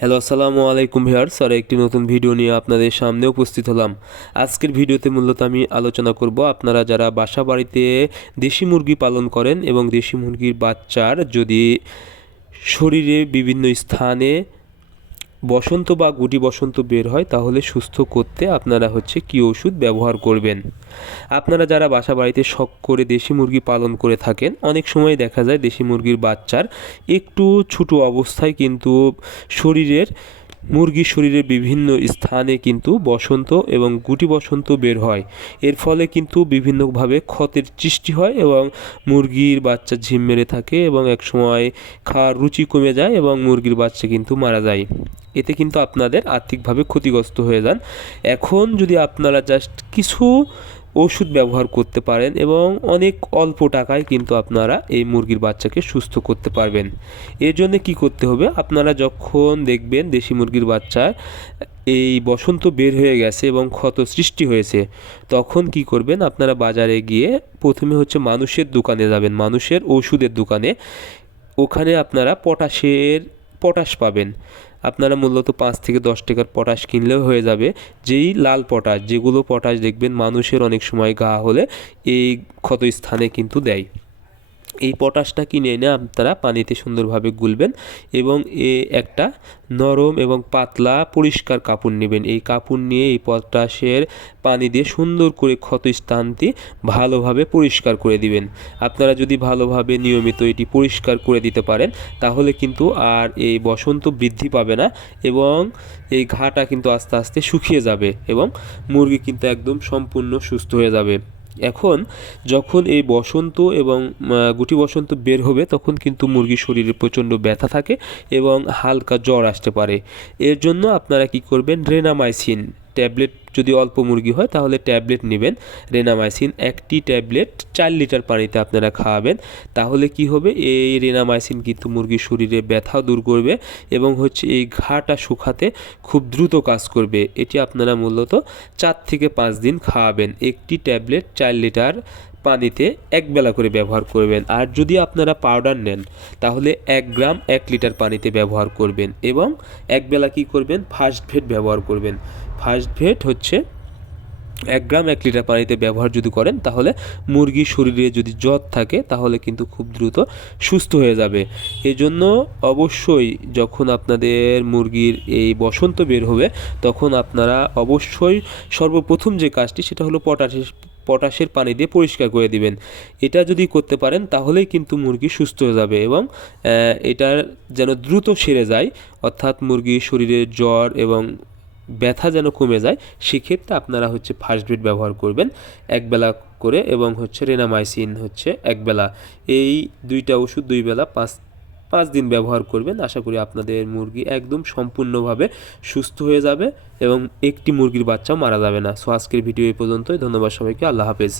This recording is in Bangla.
হ্যালো, আসসালামু আলাইকুম ভিউয়ার্স। আর একটি নতুন ভিডিও নিয়ে আপনাদের সামনে উপস্থিত হলাম। আজকের ভিডিওতে মূলত আমি আলোচনা করব আপনারা যারা বাসা বাড়িতে দেশি মুরগি পালন করেন এবং দেশি মুরগির বাচ্চার যদি শরীরে বিভিন্ন স্থানে বসন্ত বা গুটি বসন্ত বের হয় তাহলে সুস্থ করতে আপনারা কী ওষুধ ব্যবহার করবেন। আপনারা যারা বাসা বাড়িতে শখ করে দেশি মুরগি পালন করে থাকেন, অনেক সময় দেখা যায় দেশি মুরগির বাচ্চার একটু ছোটো অবস্থায় কিন্তু মুরগির শরীরের বিভিন্ন স্থানে কিন্তু বসন্ত এবং গুটি বসন্ত বের হয়। এর ফলে কিন্তু বিভিন্নভাবে ক্ষতের সৃষ্টি হয় এবং মুরগির বাচ্চা ঝিম মেরে থাকে এবং একসময় খাওয়ার রুচি কমে যায় এবং মুরগির বাচ্চা কিন্তু মারা যায়। এতে কিন্তু আপনাদের আর্থিকভাবে ক্ষতিগ্রস্ত হয়ে যান। এখন যদি আপনারা জাস্ট কিছু ওষুধ ব্যবহার করতে পারেন এবং অনেক অল্প টাকায় কিন্তু আপনারা এই মুরগির বাচ্চাকে সুস্থ করতে পারবেন। এর জন্য কি করতে হবে, আপনারা যখন দেখবেন দেশি মুরগির বাচ্চার এই বসন্ত বের হয়ে গেছে এবং ক্ষত সৃষ্টি হয়েছে, তখন কি করবেন, আপনারা বাজারে গিয়ে প্রথমে মানুষের দোকানে যাবেন, মানুষের ওষুধের দোকানে। ওখানে আপনারা পটাশ পাবেন। আপনারা মূলত 5 থেকে 10 টাকার পটাশ কিনলেও হয়ে যাবে। যেই লাল পটাশ, যেগুলো পটাশ দেখবেন মানুষের অনেক সময় ঘা হলে এই ক্ষত স্থানে কিন্তু দেয়। এই পটাশটা কিনে এনে আপনারা পানিতে সুন্দরভাবে গুলবেন এবং একটা নরম এবং পাতলা পরিষ্কার কাপড় নেবেন। এই কাপড় নিয়ে এই পটাশের পানি দিয়ে সুন্দর করে ক্ষত স্থানটি ভালোভাবে পরিষ্কার করে দিবেন। আপনারা যদি ভালোভাবে নিয়মিত এটি পরিষ্কার করে দিতে পারেন তাহলে কিন্তু আর এই বসন্ত বৃদ্ধি পাবে না এবং এই ঘাটা কিন্তু আস্তে আস্তে শুকিয়ে যাবে এবং মুরগি কিন্তু একদম সম্পূর্ণ সুস্থ হয়ে যাবে। এখন যখন এই বসন্ত এবং গুটি বসন্ত বের হবে তখন কিন্তু মুরগির শরীরে প্রচণ্ড ব্যথা থাকে এবং হালকা জ্বর আসতে পারে। এর জন্য আপনারা কি করবেন, রেনামাইসিন ট্যাবলেট, যদি অল্প মুরগি হয় তাহলে ট্যাবলেট নেবেন। রেনামাইসিন একটি ট্যাবলেট 4 লিটার পানিতে আপনারা খাওয়াবেন। তাহলে কি হবে, এই রেনামাইসিন কিন্তু মুরগির শরীরে ব্যথা দূর করবে এবং এই ঘাটা শুকাতে খুব দ্রুত কাজ করবে। এটি আপনারা মূলত 4 থেকে 5 দিন খাওয়াবেন। একটি ট্যাবলেট 4 লিটার পানিতে একবেলা করে ব্যবহার করবেন। আর যদি আপনারা পাউডার নেন তাহলে 1 গ্রাম 1 লিটার পানিতে ব্যবহার করবেন এবং একবেলা কি করবেন, ফার্স্ট ভেট ব্যবহার করবেন। ফার্স্ট ভেট 1 গ্রাম 1 লিটার পানিতে ব্যবহার যদি করেন তাহলে মুরগির শরীরে যদি জ্বর থাকে তাহলে কিন্তু খুব দ্রুত সুস্থ হয়ে যাবে। এজন্য অবশ্যই যখন আপনাদের মুরগির এই বসন্ত বের হবে তখন আপনারা অবশ্যই সর্বপ্রথম যে কাজটি সেটা হলো পটাশের পানি দিয়ে পরিষ্কার করে দিবেন। এটা যদি করতে পারেন তাহলেই কিন্তু মুরগি সুস্থ হয়ে যাবে এবং এটার যেন দ্রুত সেরে যায়, অর্থাৎ মুরগির শরীরে জ্বর এবং ব্যথা যেন কমে যায়। সেক্ষেত্রে আপনারা ফার্স্ট এড ব্যবহার করবেন একবেলা করে এবং রেনামাইসিন একবেলা। এই দুইটা ওষুধ 2 বেলা 5 দিন ব্যবহার করবেন। আশা করি আপনাদের মুরগি একদম সম্পূর্ণভাবে সুস্থ হয়ে যাবে এবং একটি মুরগির বাচ্চাও মারা যাবে না। সো আজকের ভিডিও এই পর্যন্তই। ধন্যবাদ সবাইকে। আল্লাহ হাফেজ।